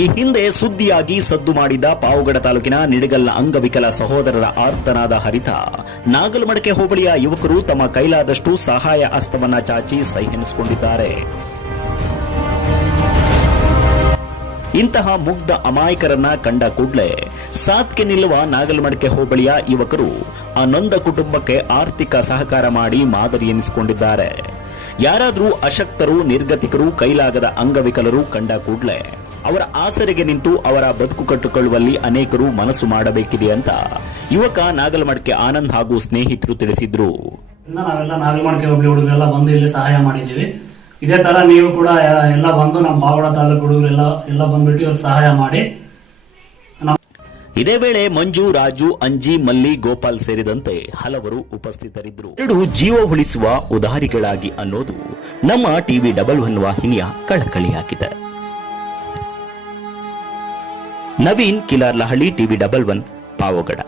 ಈ ಹಿಂದೆ ಸುದ್ದಿಯಾಗಿ ಸದ್ದು ಮಾಡಿದ ಪಾವಗಡ ತಾಲೂಕಿನ ನಿಡಗಲ್ನ ಅಂಗವಿಕಲ ಸಹೋದರರ ಆರ್ತನಾದ ಹರಿತ ನಾಗಲಮಡಕೆ ಹೋಬಳಿಯ ಯುವಕರು ತಮ್ಮ ಕೈಲಾದಷ್ಟು ಸಹಾಯ ಹಸ್ತವನ್ನ ಚಾಚಿ ಸೈ ಎನಿಸಿಕೊಂಡಿದ್ದಾರೆ. ಇಂತಹ ಮುಗ್ಧ ಅಮಾಯಕರನ್ನ ಕಂಡ ಕೂಡಲೇ ಸಾತ್ಗೆ ನಿಲ್ಲುವ ನಾಗಲಮಡಕೆ ಹೋಬಳಿಯ ಯುವಕರು ಆ ನೊಂದ ಕುಟುಂಬಕ್ಕೆ ಆರ್ಥಿಕ ಸಹಕಾರ ಮಾಡಿ ಮಾದರಿ ಎನಿಸಿಕೊಂಡಿದ್ದಾರೆ. ಯಾರಾದರೂ ಅಶಕ್ತರು, ನಿರ್ಗತಿಕರು, ಕೈಲಾಗದ ಅಂಗವಿಕಲರು ಕಂಡ ಕೂಡಲೇ ಅವರ ಆಸರೆಗೆ ನಿಂತು ಅವರ ಬದುಕು ಕಟ್ಟಿಕೊಳ್ಳುವಲ್ಲಿ ಅನೇಕರು ಮನಸ್ಸು ಮಾಡಬೇಕಿದೆ ಅಂತ ಯುವಕ ನಾಗಲಮಡಕೆ ಆನಂದ್ ಹಾಗೂ ಸ್ನೇಹಿತರು ತಿಳಿಸಿದ್ರು. ನಾವೆಲ್ಲ ನಾಗಲಮಡಕೆ ಹೋಬಳಿ ಹುಡುಗರೆಲ್ಲ ಬಂದು ಇಲ್ಲಿ ಸಹಾಯ ಮಾಡಿದ್ದೀವಿ. ಇದೇ ತರ ನೀವು ಕೂಡ ಎಲ್ಲ ಬಂದು ನಮ್ಮ ಪಾವಗಡ ತಾಲೂಕು ಹುಡುಗರೆಲ್ಲ ಬಂದ್ಬಿಟ್ಟು ಇವ್ರಿಗೆ ಸಹಾಯ ಮಾಡಿ. ಇದೇ ವೇಳೆ ಮಂಜು, ರಾಜು, ಅಂಜಿ, ಮಲ್ಲಿ, ಗೋಪಾಲ್ ಸೇರಿದಂತೆ ಹಲವರು ಉಪಸ್ಥಿತರಿದ್ದರು. ಎರಡು ಜೀವ ಉಳಿಸುವ ಉದಾರಿಗಳಾಗಿ ಅನ್ನೋದು ನಮ್ಮ TV11 ವಾಹಿನಿಯ ಕಳಕಳಿಯಾಗಿದೆ. ನವೀನ್ ಕಿಲಾರ್ಲಹಳ್ಳಿ, TV11 ಪಾವಗಡ.